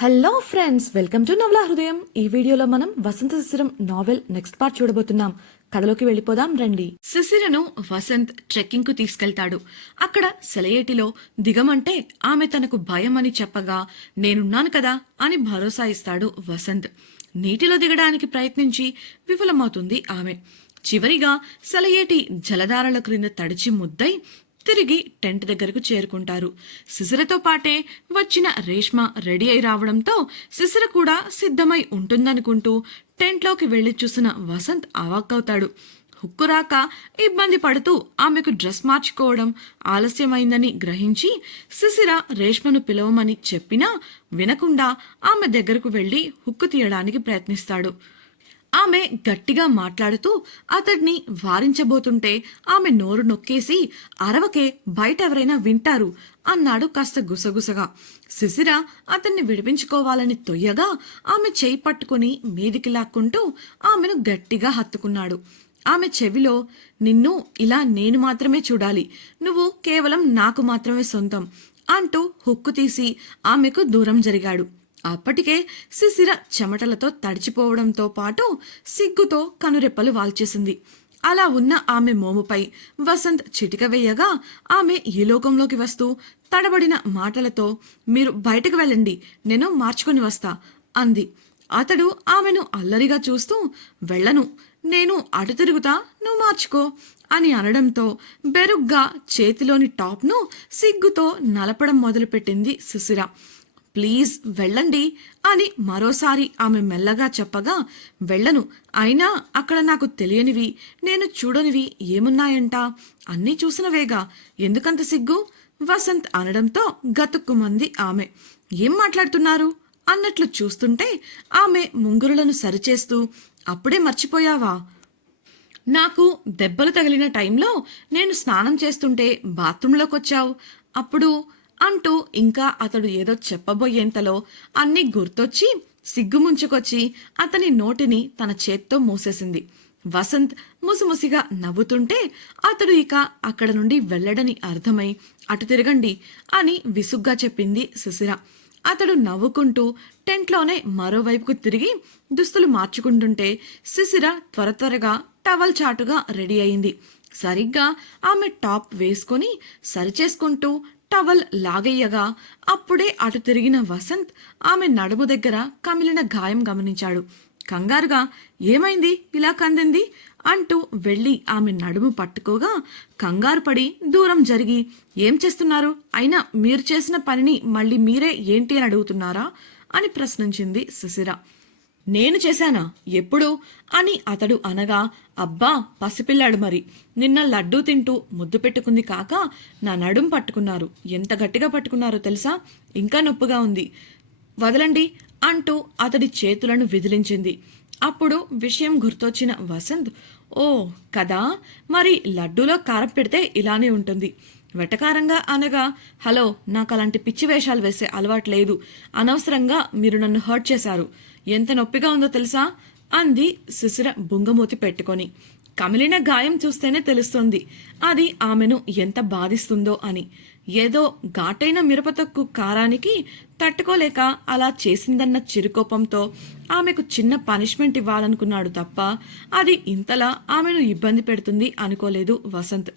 Hello friends welcome to నవలా హృదయం ఈ వీడియోలో మనం Vasantha Sisiram novel next part చూడబోతున్నాం. కథలోకి వెళ్ళిపోదాం రండి. శిశిరను వసంత్ ట్రెక్కింగ్కు తీసుకెళ్తాడు. అక్కడ సెలయేటిలో దిగమంటే ఆమె తనకు భయం అని చెప్పగా నేనున్నాను కదా అని భరోసా ఇస్తాడు వసంత్. నీటిలో దిగడానికి ప్రయత్నించి విఫలమవుతుంది ఆమె. చివరిగా సెలయేటి జలధారల క్రింద తడిచి ముద్దై తిరిగి టెంట్ దగ్గరకు చేరుకుంటారు. సిసిరతో పాటే వచ్చిన రేష్మ రెడీ అయి రావడంతో సిసిర కూడా సిద్ధమై ఉంటుందనుకుంటూ టెంట్లోకి వెళ్ళి చూసిన వసంత్ అవాక్కవుతాడు హుక్కు రాక ఇబ్బంది పడుతూ ఆమెకు డ్రెస్ మార్చుకోవడం ఆలస్యమైందని గ్రహించి సిసిర రేష్మను పిలవమని చెప్పినా వినకుండా ఆమె దగ్గరకు వెళ్ళి హుక్కు తీయడానికి ప్రయత్నిస్తాడు. ఆమె గట్టిగా మాట్లాడుతూ అతడిని వారించబోతుంటే ఆమె నోరు నొక్కేసి అరవకే బయట ఎవరైనా వింటారు అన్నాడు కాస్త గుసగుసగా. శిశిర అతన్ని విడిపించుకోవాలని తొయ్యగా ఆమె చేయి పట్టుకుని మీదికి లాక్కుంటూ ఆమెను గట్టిగా హత్తుకున్నాడు. ఆమె చెవిలో నిన్ను ఇలా నేను మాత్రమే చూడాలి. నువ్వు కేవలం నాకు మాత్రమే సొంతం అంటూ హుక్కు తీసి ఆమెకు దూరం జరిగాడు. అప్పటికే శిశిర చెమటలతో తడిచిపోవడంతో పాటు సిగ్గుతో కనురెప్పలు వాల్చేసింది. అలా ఉన్న ఆమె మోముపై వసంత్ చిటిక వేయగా ఆమె ఈ లోకంలోకి వస్తూ తడబడిన మాటలతో మీరు బయటకు వెళ్ళండి నేను మార్చుకొని వస్తా అంది. అతడు ఆమెను అల్లరిగా చూస్తూ వెళ్ళను నేను అటు తిరుగుతా నువ్వు మార్చుకో అని అనడంతో బెరుగ్గా చేతిలోని టాప్ను సిగ్గుతో నలపడం మొదలుపెట్టింది సుశిర ప్లీజ్ వెళ్ళండి అని మరోసారి ఆమె మెల్లగా చెప్పగా వెళ్ళను. అయినా అక్కడ నాకు తెలియనివి నేను చూడనివి ఏమున్నాయంట? అన్నీ చూసినవేగా ఎందుకంత సిగ్గు? వసంత్ అనడంతో గతుక్కుమంది ఆమె. ఏం మాట్లాడుతున్నారు? అన్నట్లు చూస్తుంటే ఆమె ముంగురులను సరిచేస్తూ అప్పుడే మర్చిపోయావా? నాకు దెబ్బలు తగిలిన టైంలో నేను స్నానం చేస్తుంటే బాత్రూంలోకి వచ్చావు అప్పుడు అంటూ ఇంకా అతడు ఏదో చెప్పబోయేంతలో అన్నీ గుర్తొచ్చి సిగ్గుముంచుకొచ్చి అతని నోటిని తన చేత్తో మూసేసింది. వసంత్ ముసిముసిగా నవ్వుతుంటే అతడు ఇక అక్కడ నుండి వెళ్ళడని అర్థమై అటు తిరగండి అని విసుగ్గా చెప్పింది సుశిర. అతడు నవ్వుకుంటూ టెంట్లోనే మరోవైపుకు తిరిగి దుస్తులు మార్చుకుంటుంటే సుశిర త్వర త్వరగా టవల్ చాటుగా రెడీ అయింది. సరిగ్గా ఆమె టాప్ వేసుకొని సరిచేసుకుంటూ టవల్ లాగయ్యగా అప్పుడే అటు తిరిగిన వసంత్ ఆమె నడుము దగ్గర కమిలిన గాయం గమనించాడు. కంగారుగా ఏమైంది? ఇలా కందింది? అంటూ వెళ్ళి ఆమె నడుము పట్టుకోగా కంగారు పడి దూరం జరిగి ఏం చేస్తున్నారు? అయినా మీరు చేసిన పనిని మళ్ళీ మీరే ఏంటి అని అడుగుతున్నారా? అని ప్రశ్నించింది సుశిర నేను చేశానా? ఎప్పుడు? అని అతడు అనగా అబ్బా పసిపిల్లాడు మరి. నిన్న లడ్డూ తింటూ ముద్దు పెట్టుకుంది కాక నా నడుం పట్టుకున్నారు. ఎంత గట్టిగా పట్టుకున్నారో తెలుసా? ఇంకా నొప్పుగా ఉంది. వదలండి అంటూ అతడి చేతులను విదిలించింది. అప్పుడు విషయం గుర్తొచ్చిన వసంత్ ఓ కదా? మరి లడ్డూలో కారం పెడితే ఇలానే ఉంటుంది. వెటకారంగా అనగా హలో నాకు అలాంటి పిచ్చి వేషాలు వేసే అలవాటు లేదు. అనవసరంగా మీరు నన్ను హర్ట్ చేశారు. ఎంత నొప్పిగా ఉందో తెలుసా? అంది శిశిర బుంగమూతి పెట్టుకొని. కమిలిన గాయం చూస్తేనే తెలుస్తుంది. అది ఆమెను ఎంత బాధిస్తుందో అని. ఏదో ఘాటైన మిరపతొక్కు కారానికి తట్టుకోలేక అలా చేసిందన్న చిరుకోపంతో ఆమెకు చిన్న పనిష్మెంట్ ఇవ్వాలనుకున్నాడు తప్ప అది ఇంతలా ఆమెను ఇబ్బంది పెడుతుంది అనుకోలేదు వసంత్.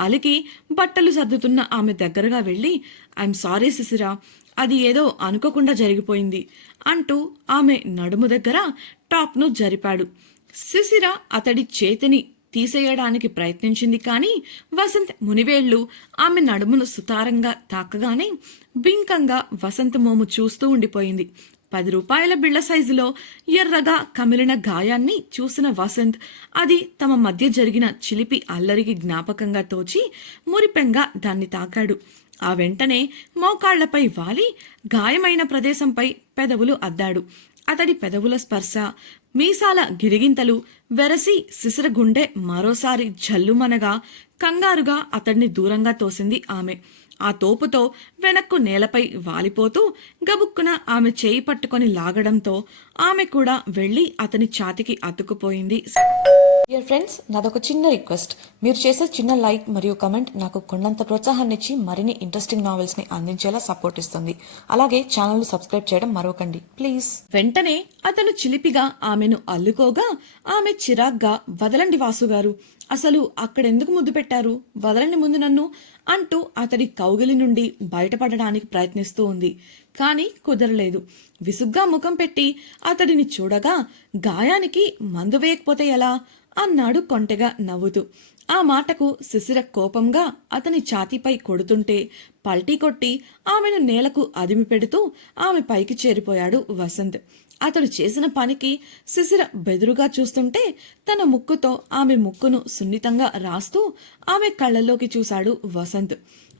అలికి బట్టలు సర్దుతున్న ఆమె దగ్గరగా వెళ్ళి ఐఎమ్ సారీ శిశిరా అది ఏదో అనుకోకుండా జరిగిపోయింది అంటూ ఆమె నడుము దగ్గర టాప్ను జరిపాడు. శిశిర అతడి చేతిని తీసేయడానికి ప్రయత్నించింది కానీ వసంత్ మునివేళ్ళు ఆమె నడుమును సుతారంగా తాకగానే బింకంగా వసంత్ మోము చూస్తూ ఉండిపోయింది. పది రూపాయల బిళ్ళ సైజులో ఎర్రగా కమిలిన గాయాన్ని చూసిన వసంత్ అది తమ మధ్య జరిగిన చిలిపి అల్లరికి జ్ఞాపకంగా తోచి మురిపెంగా దాన్ని తాకాడు. ఆ వెంటనే మోకాళ్ళపై వాలి గాయమైన ప్రదేశంపై పెదవులు అద్దాడు. అతడి పెదవుల స్పర్శ మీసాల గిరిగింతలు వెరసి సిసరగుండె మరోసారి జల్లుమనగా కంగారుగా అతడిని దూరంగా తోసింది ఆమె. ఆ తోపుతో వెనక్కు నేలపై వాలిపోతూ గబుక్కున ఆమె చేయి పట్టుకొని లాగడంతో ఆమె కూడా వెళ్ళి అతని ఛాతికి అతుకుపోయింది డియర్ ఫ్రెండ్స్ నాదొక చిన్న రిక్వెస్ట్. మీరు చేసే చిన్న లైక్ మరియు కమెంట్ నాకు కొండంత ప్రోత్సాహాన్ని ఇచ్చి మరిన్ని ఇంట్రెస్టింగ్ నావెల్స్ని అందించేలా సపోర్ట్ ఇస్తుంది. అలాగే ఛానల్ సబ్స్క్రైబ్ చేయడం మరవకండి ప్లీజ్ వెంటనే అతను చిలిపిగా ఆమెను అల్లుకోగా ఆమె చిరాగ్గా వదలండి వాసుగారు అసలు అక్కడెందుకు ముద్దు పెట్టారు? వదలండి ముందు నన్ను అంటూ అతడి కౌగిలి నుండి బయటపడడానికి ప్రయత్నిస్తూ ఉంది. కానీ కుదరలేదు. విసుగ్గా ముఖం పెట్టి అతడిని చూడగా గాయానికి మందు వేయకపోతే ఎలా? అన్నాడు కొంటెగా నవ్వుతూ. ఆ మాటకు శిశిర కోపంగా అతని ఛాతీపై కొడుతుంటే పల్టీ కొట్టి ఆమెను నేలకు అదిమి పెడుతూ ఆమె పైకి చేరిపోయాడు వసంత్. అతడు చేసిన పనికి శిశిర బెదురుగా చూస్తుంటే తన ముక్కుతో ఆమె ముక్కును సున్నితంగా రాస్తూ ఆమె కళ్ళల్లోకి చూశాడు వసంత్.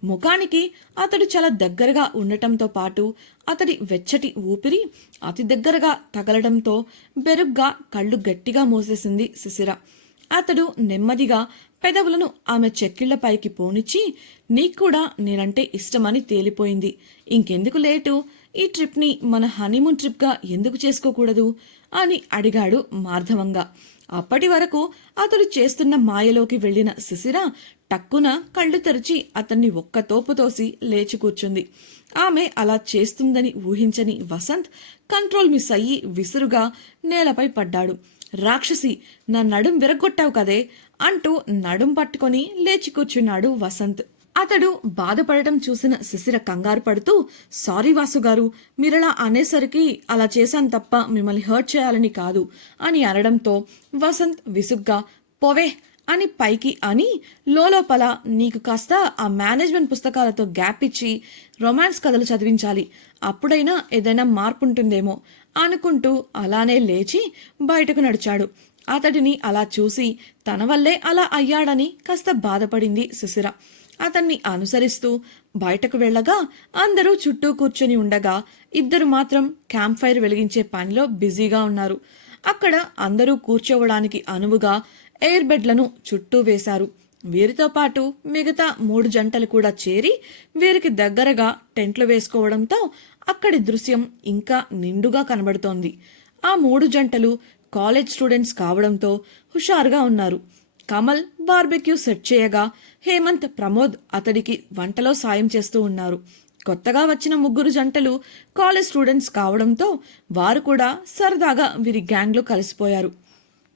ముఖానికి అతడు చాలా దగ్గరగా ఉండటంతో పాటు అతడి వెచ్చటి ఊపిరి అతి దగ్గరగా తగలడంతో బెరుగ్గా కళ్ళు గట్టిగా మూసేసింది శిశిర. అతడు నెమ్మదిగా పెదవులను ఆమె చెక్కిళ్ళపైకి పోనిచ్చి నీకు కూడా నేనంటే ఇష్టమని తేలిపోయింది. ఇంకెందుకు లేటు? ఈ ట్రిప్ని మన హనీమూన్ ట్రిప్గా ఎందుకు చేసుకోకూడదు? అని అడిగాడు మార్ధవంగా. అప్పటి వరకు అతడు చేస్తున్న మాయలోకి వెళ్ళిన శిశిర టక్కున కళ్ళు తెరిచి అతన్ని ఒక్క తోపు తోసి లేచి కూర్చుంది. ఆమె అలా చేస్తుందని ఊహించని వసంత్ కంట్రోల్ మిస్ అయ్యి విసురుగా నేలపై పడ్డాడు. రాక్షసి నా నడుం విరగొట్టావు కదే అంటూ నడుం పట్టుకొని లేచి కూర్చున్నాడు వసంత్. అతడు బాధపడటం చూసిన శిశిర కంగారు పడుతూ సారీ వాసు గారు మీరలా అనేసరికి అలా చేశాను తప్ప మిమ్మల్ని హర్ట్ చేయాలని కాదు అని అనడంతో వసంత్ విసుగ్గా పోవే అని పైకి అని లోపల నీకు కాస్త ఆ మేనేజ్మెంట్ పుస్తకాలతో గ్యాప్ ఇచ్చి రొమాన్స్ కథలు చదివించాలి. అప్పుడైనా ఏదైనా మార్పు ఉంటుందేమో అనుకుంటూ అలానే లేచి బయటకు నడిచాడు. అతడిని అలా చూసి తన వల్లే అలా అయ్యాడని కాస్త బాధపడింది సుశిర అతన్ని అనుసరిస్తూ బయటకు వెళ్ళగా అందరూ చుట్టూ కూర్చొని ఉండగా ఇద్దరు మాత్రం క్యాంప్ ఫైర్ వెలిగించే పనిలో బిజీగా ఉన్నారు. అక్కడ అందరూ కూర్చోవడానికి అనువుగా ఎయిర్ బెడ్లను చుట్టూ వేశారు. వీరితో పాటు మిగతా మూడు జంటలు కూడా చేరి వీరికి దగ్గరగా టెంట్లు వేసుకోవడంతో అక్కడి దృశ్యం ఇంకా నిండుగా కనబడుతోంది. ఆ మూడు జంటలు కాలేజ్ స్టూడెంట్స్ కావడంతో హుషారుగా ఉన్నారు. కమల్ బార్బెక్యూ సెట్ చేయగా హేమంత్ ప్రమోద్ అతడికి వంటలో సాయం చేస్తూ ఉన్నారు. కొత్తగా వచ్చిన ముగ్గురు జంటలు కాలేజ్ స్టూడెంట్స్ కావడంతో వారు కూడా సరదాగా వీరి గ్యాంగ్లో కలిసిపోయారు.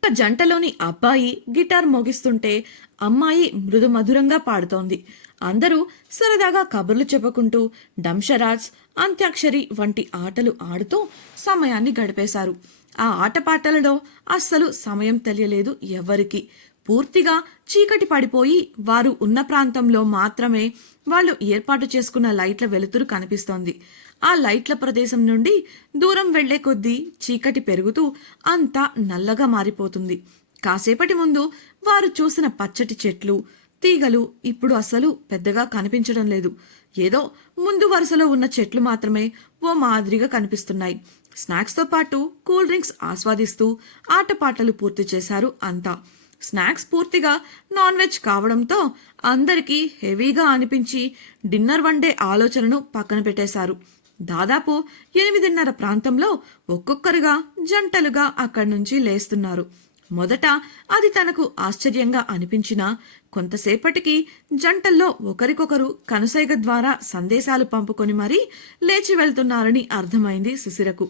ఒక జంటలోని అబ్బాయి గిటార్ మోగిస్తుంటే అమ్మాయి మృదు మధురంగా పాడుతోంది. అందరూ సరదాగా కబుర్లు చెప్పుకుంటూ డంషరాజ్ అంత్యాక్షరి వంటి ఆటలు ఆడుతూ సమయాన్ని గడిపేశారు. ఆ ఆటపాటలలో అస్సలు సమయం తెలియలేదు ఎవ్వరికీ పూర్తిగా చీకటి పడిపోయి వారు ఉన్న ప్రాంతంలో మాత్రమే వాళ్ళు ఏర్పాటు చేసుకున్న లైట్ల వెలుతురు కనిపిస్తోంది. ఆ లైట్ల ప్రదేశం నుండి దూరం వెళ్ళే కొద్దీ చీకటి పెరుగుతూ అంతా నల్లగా మారిపోతుంది. కాసేపటి ముందు వారు చూసిన పచ్చటి చెట్లు తీగలు ఇప్పుడు అసలు పెద్దగా కనిపించడం లేదు. ఏదో ముందు వరుసలో ఉన్న చెట్లు మాత్రమే ఓ మాదిరిగా కనిపిస్తున్నాయి. స్నాక్స్తో పాటు కూల్ డ్రింక్స్ ఆస్వాదిస్తూ ఆటపాటలు పూర్తి చేశారు అంతా. స్నాక్స్ పూర్తిగా నాన్ వెజ్ కావడంతో అందరికీ హెవీగా అనిపించి డిన్నర్ వండే ఆలోచనను పక్కన పెట్టేశారు. దాదాపు ఎనిమిదిన్నర ప్రాంతంలో ఒక్కొక్కరుగా జంటలుగా అక్కడి నుంచి లేస్తున్నారు. మొదట అది తనకు ఆశ్చర్యంగా అనిపించినా కొంతసేపటికి జంటల్లో ఒకరికొకరు కనుసైగ ద్వారా సందేశాలు పంపుకొని మరీ లేచి వెళ్తున్నారని అర్థమైంది శిశిరకు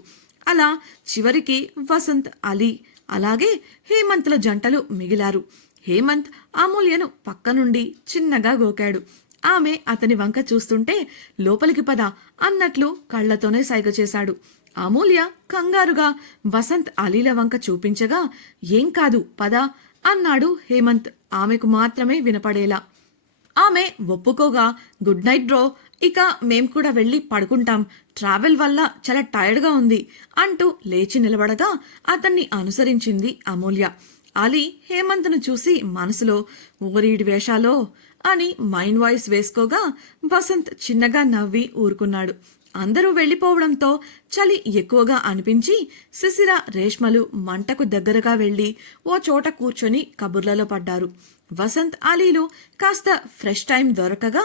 అలా చివరికి వసంత్ అలీ అలాగే హేమంత్ల జంటలు మిగిలారు. హేమంత్ అమూల్యను పక్కనుండి చిన్నగా గోకాడు. ఆమె అతని వంక చూస్తుంటే లోపలికి పద అన్నట్లు కళ్ళతోనే సైగ చేశాడు. అమూల్య కంగారుగా వసంత్ అలీల వంక చూపించగా ఏం కాదు పద అన్నాడు హేమంత్. ఆమెకు మాత్రమే వినపడేలా. ఆమె ఒప్పుకోగా గుడ్ నైట్ డ్రో ఇక మేం కూడా వెళ్ళి పడుకుంటాం. ట్రావెల్ వల్ల చాలా టైర్డ్గా ఉంది అంటూ లేచి నిలబడగా అతన్ని అనుసరించింది అమూల్య. అలీ హేమంత్ను చూసి మనసులో ఊరీడి వేషాలో అని మైండ్ వాయిస్ వేసుకోగా వసంత్ చిన్నగా నవ్వి ఊరుకున్నాడు. అందరూ వెళ్ళిపోవడంతో చలి ఎక్కువగా అనిపించి శిశిర రేష్మలు మంటకు దగ్గరగా వెళ్ళి ఓ చోట కూర్చొని కబుర్లలో పడ్డారు. వసంత్ అలీలు కాస్త ఫ్రెష్ టైం దొరకగా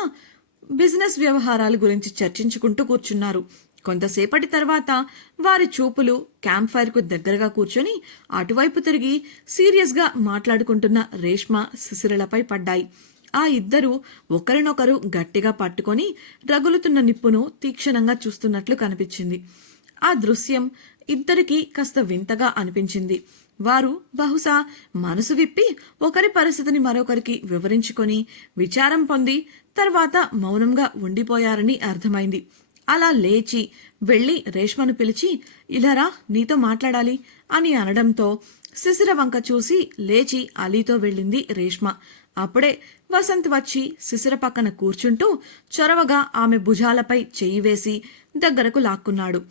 బిజినెస్ వ్యవహారాల గురించి చర్చించుకుంటూ కూర్చున్నారు. కొంతసేపటి తర్వాత వారి చూపులు క్యాంప్ ఫైర్కు దగ్గరగా కూర్చొని అటువైపు తిరిగి సీరియస్గా మాట్లాడుకుంటున్న రేష్మ శిశిరలపై పడ్డాయి. ఆ ఇద్దరు ఒకరినొకరు గట్టిగా పట్టుకొని రగులుతున్న నిప్పును తీక్షణంగా చూస్తున్నట్లు కనిపించింది. ఆ దృశ్యం ఇద్దరికీ కాస్త వింతగా అనిపించింది. వారు బహుశా మనసు విప్పి ఒకరి పరిస్థితిని మరొకరికి వివరించుకొని విచారం పొంది తర్వాత మౌనంగా ఉండిపోయారని అర్థమైంది. అలా లేచి వెళ్ళి రేష్మను పిలిచి ఇలారా నీతో మాట్లాడాలి అని అనడంతో శిశిర వంక చూసి లేచి అలీతో వెళ్ళింది రేష్మ. అప్పుడే వసంత్ వచ్చి శిశిర పక్కన కూర్చుంటూ చొరవగా ఆమె భుజాలపై చేయి వేసి దగ్గరకు లాక్కున్నాడు.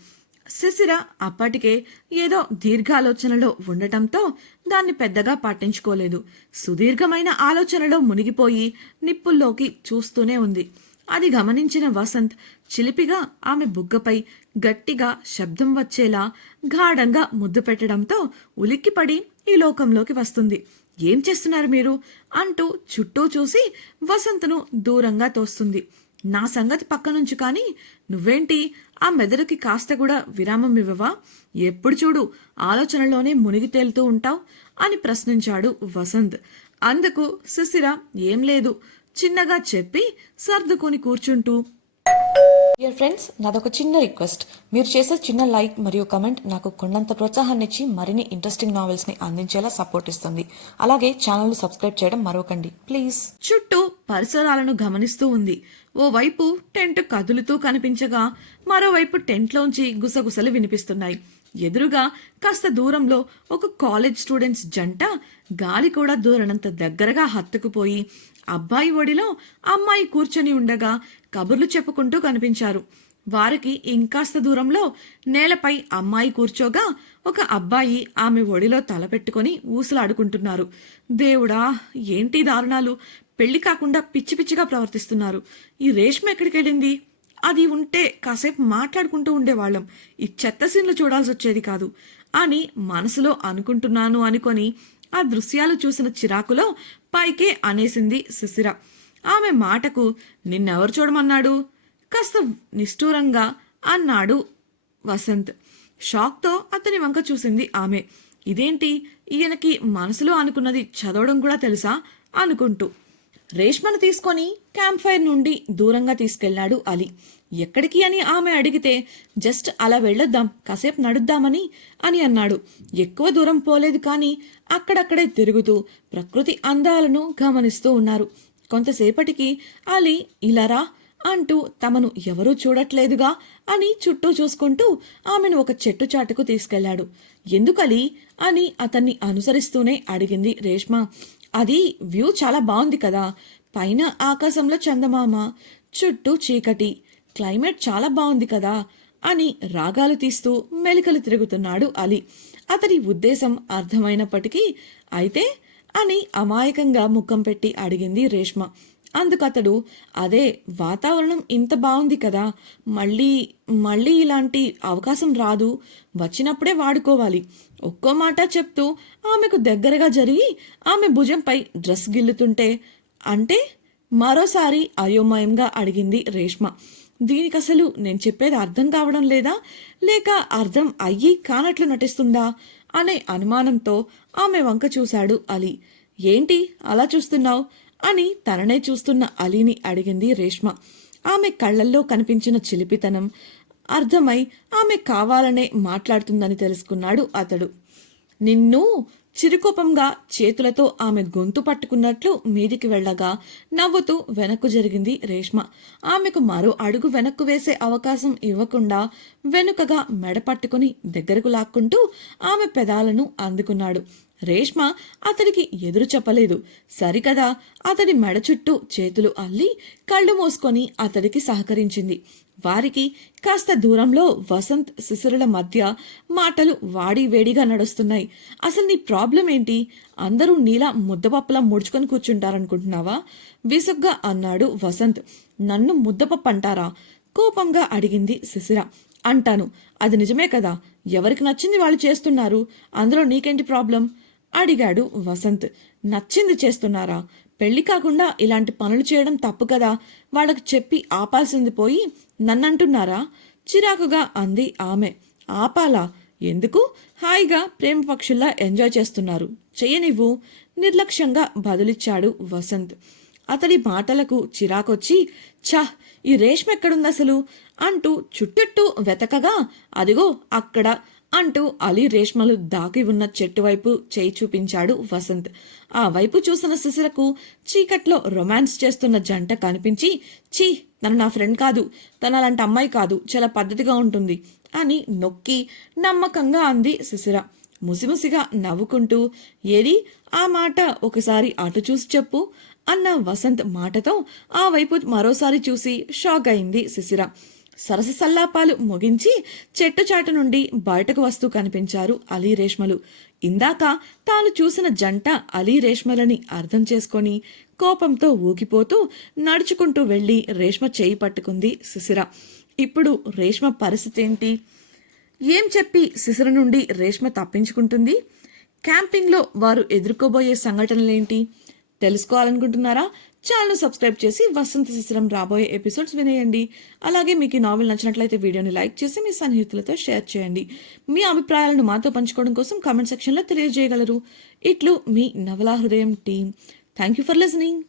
శిశిర అప్పటికే ఏదో దీర్ఘాలోచనలో ఉండటంతో దాన్ని పెద్దగా పట్టించుకోలేదు సుదీర్ఘమైన ఆలోచనలో మునిగిపోయి నిప్పుల్లోకి చూస్తూనే ఉంది. అది గమనించిన వసంత్ చిలిపిగా ఆమె బుగ్గపై గట్టిగా శబ్దం వచ్చేలా గాఢంగా ముద్దు పెట్టడంతో ఉలిక్కిపడి ఈ లోకంలోకి వస్తుంది. ఏం చేస్తున్నారు మీరు? అంటూ చుట్టూ చూసి వసంతను దూరంగా తోస్తుంది. నా సంగతి పక్కనుంచు కానీ నువ్వేంటి? ఆ మెదడుకి కాస్త కూడా విరామం ఇవ్వవా? ఎప్పుడు చూడు ఆలోచనలోనే మునిగి తేలుతూ ఉంటావు అని ప్రశ్నించాడు వసంత్. అందుకు శిశిర ఏం లేదు చిన్నగా చెప్పి సర్దుకొని కూర్చుంటూ డియర్ ఫ్రెండ్స్ నాదొక చిన్న రిక్వెస్ట్. మీరు చేసే చిన్న లైక్ మరియు కమెంట్ నాకు కొండంత ప్రోత్సాహాన్ని ఇచ్చి మరిన్ని ఇంట్రెస్టింగ్ నావెల్స్ని అందించేలా సపోర్ట్ ఇస్తుంది. అలాగే ఛానల్ సబ్స్క్రైబ్ చేయడం మరవకండి. ప్లీజ్. చుట్టూ పరిసరాలను గమనిస్తూ ఉంది. ఓవైపు టెంట్ కదులుతూ కనిపించగా మరోవైపు టెంట్లోంచి గుసగుసలు వినిపిస్తున్నాయి. ఎదురుగా కాస్త దూరంలో ఒక కాలేజ్ స్టూడెంట్స్ జంట గాలి కూడా దూరనంత దగ్గరగా హత్తుకుపోయి అబ్బాయి ఒడిలో అమ్మాయి కూర్చొని ఉండగా కబుర్లు చెప్పుకుంటూ కనిపించారు. వారికి ఇంకాస్త దూరంలో నేలపై అమ్మాయి కూర్చోగా ఒక అబ్బాయి ఆమె ఒడిలో తల పెట్టుకొని ఊసలాడుకుంటున్నారు. దేవుడా ఏంటి దారుణాలు? పెళ్ళి కాకుండా పిచ్చి పిచ్చిగా ప్రవర్తిస్తున్నారు. ఈ రేష్మ ఎక్కడికి వెళ్ళింది అది ఉంటే కాసేపు మాట్లాడుకుంటూ ఉండేవాళ్ళం. ఈ చెత్త సీన్లు చూడాల్సి వచ్చేది కాదు. అని మనసులో అనుకుంటున్నాను అనుకొని ఆ దృశ్యాలు చూసిన చిరాకులో పైకే అనేసింది శిశిర ఆమె మాటకు నిన్నెవరు చూడమన్నాడు? కాస్త నిష్ఠూరంగా అన్నాడు వసంత్. షాక్తో అతని వంక చూసింది ఆమె. ఇదేంటి? ఈయనకి మనసులో అనుకున్నది చదవడం కూడా తెలుసా? అనుకుంటూ. రేష్మను తీసుకొని క్యాంప్ ఫైర్ నుండి దూరంగా తీసుకెళ్ళాడు అలీ. ఎక్కడికి అని ఆమె అడిగితే జస్ట్ అలా వెళ్ళొద్దాం కాసేపు నడుద్దామని అని అన్నాడు. ఎక్కువ దూరం పోలేదు కానీ అక్కడక్కడే తిరుగుతూ ప్రకృతి అందాలను గమనిస్తూ ఉన్నారు. కొంతసేపటికి అలీ ఇలారా అంటూ తమను ఎవరూ చూడట్లేదుగా అని చుట్టూ చూసుకుంటూ ఆమెను ఒక చెట్టు చాటుకు తీసుకెళ్ళాడు. ఎందుకలి? అని అతన్ని అనుసరిస్తూనే అడిగింది రేష్మ. అది వ్యూ చాలా బాగుంది కదా. పైన ఆకాశంలో చందమామ చుట్టూ చీకటి క్లైమేట్ చాలా బాగుంది కదా అని రాగాలు తీస్తూ మెలికలు తిరుగుతున్నాడు అలీ. అతడి ఉద్దేశం అర్థమైనప్పటికీ అయితే అని అమాయకంగా ముఖం పెట్టి అడిగింది రేష్మ. అందుకతడు అదే వాతావరణం ఇంత బాగుంది కదా మళ్ళీ మళ్ళీ ఇలాంటి అవకాశం రాదు వచ్చినప్పుడే వాడుకోవాలి. ఒక్కో మాట చెప్తూ ఆమెకు దగ్గరగా జరిగి ఆమె భుజంపై డ్రెస్ గిల్లుతుంటే అంటే? మరోసారి అయోమయంగా అడిగింది రేష్మ. దీనికి అసలు నేను చెప్పేది అర్థం కావడం లేదా? లేక అర్థం అయ్యి కానట్లు నటిస్తుందా? అనే అనుమానంతో ఆమె వంక చూశాడు అలీ. ఏంటి? అలా చూస్తున్నావు? అని తననే చూస్తున్న అలీని అడిగింది రేష్మ. ఆమె కళ్ళల్లో కనిపించిన చిలిపితనం అర్థమై ఆమె కావాలనే మాట్లాడుతుందని తెలుసుకున్నాడు అతడు. నిన్ను చిరుకోపంగా చేతులతో ఆమె గొంతు పట్టుకున్నట్లు మీదికి వెళ్ళగా నవ్వుతూ వెనక్కు జరిగింది రేష్మ. ఆమెకు మరో అడుగు వెనక్కు వేసే అవకాశం ఇవ్వకుండా వెనుకగా మెడ పట్టుకుని దగ్గరకు లాక్కుంటూ ఆమె పెదాలను అందుకున్నాడు. రేష్మ అతడికి ఎదురు చెప్పలేదు. సరికదా అతడి మెడ చుట్టూ చేతులు అల్లి కళ్ళు మూసుకొని అతడికి సహకరించింది. వారికి కాస్త దూరంలో వసంత్ శిశురుల మధ్య మాటలు వాడి వేడిగా నడుస్తున్నాయి. అసలు నీ ప్రాబ్లం ఏంటి? అందరూ నీలా ముద్దపప్పులా ముడుచుకొని కూర్చుంటారనుకుంటున్నావా? విసుగ్గా అన్నాడు వసంత్. నన్ను ముద్దపప్పు అంటారా కోపంగా అడిగింది శిశిర అంటాను. అది నిజమే కదా. ఎవరికి నచ్చింది వాళ్ళు చేస్తున్నారు? అందులో నీకేంటి ప్రాబ్లం? అడిగాడు వసంత్. నచ్చింది చేస్తున్నారా? పెళ్ళి కాకుండా ఇలాంటి పనులు చేయడం తప్పు కదా? వాళ్ళకు చెప్పి ఆపాల్సింది పోయి నన్నంటున్నారా? చిరాకుగా అంది ఆమె. ఆపాలా? ఎందుకు? హాయిగా ప్రేమ పక్షుల్లా ఎంజాయ్ చేస్తున్నారు. చెయ్యనివ్వు. నిర్లక్ష్యంగా బదులిచ్చాడు వసంత్. అతడి మాటలకు చిరాకొచ్చి ఛ ఈ రేష్మెక్కడుందసలు ఎక్కడుంది అసలు అంటూ చుట్టూ వెతకగా అదిగో అక్కడ అంటూ అలీ రేష్మలు దాగి ఉన్న చెట్టు వైపు చేయి చూపించాడు వసంత్. ఆ వైపు చూసిన శిశిరకు చీకట్లో రొమాన్స్ చేస్తున్న జంట కనిపించి చీ తను నా ఫ్రెండ్ కాదు తను అలాంటి అమ్మాయి కాదు చాలా పద్ధతిగా ఉంటుంది అని నొక్కి నమ్మకంగా అంది శిశిర ముసిముసిగా నవ్వుకుంటూ ఏది ఆ మాట ఒకసారి అటు చూసి చెప్పు అన్న వసంత్ మాటతో ఆ వైపు మరోసారి చూసి షాక్ అయింది శిశిర సరస సల్లాపాలు ముగించి చెట్టు చాటు నుండి బయటకు వస్తూ కనిపించారు అలీ రేష్మలు. ఇందాక తాను చూసిన జంట అలీ రేష్మలని అర్థం చేసుకొని కోపంతో ఊగిపోతూ నడుచుకుంటూ వెళ్ళి రేష్మ చేయి పట్టుకుంది శిశిర. ఇప్పుడు రేష్మ పరిస్థితి ఏంటి? ఏం చెప్పి శిశిర నుండి రేష్మ తప్పించుకుంటుంది? క్యాంపింగ్లో వారు ఎదుర్కోబోయే సంఘటనలేంటి? తెలుసుకోవాలనుకుంటున్నారా? ఛానల్ సబ్స్క్రైబ్ చేసి వసంత శిశిరం రాబోయే ఎపిసోడ్స్ వినేయండి. అలాగే మీకు ఈ నావెల్ నచ్చినట్లయితే వీడియోని లైక్ చేసి మీ సన్నిహితులతో షేర్ చేయండి. మీ అభిప్రాయాలను మాతో పంచుకోవడం కోసం కామెంట్ సెక్షన్లో తెలియజేయగలరు. ఇట్లు మీ Navala Hrudayam team. Thank you for listening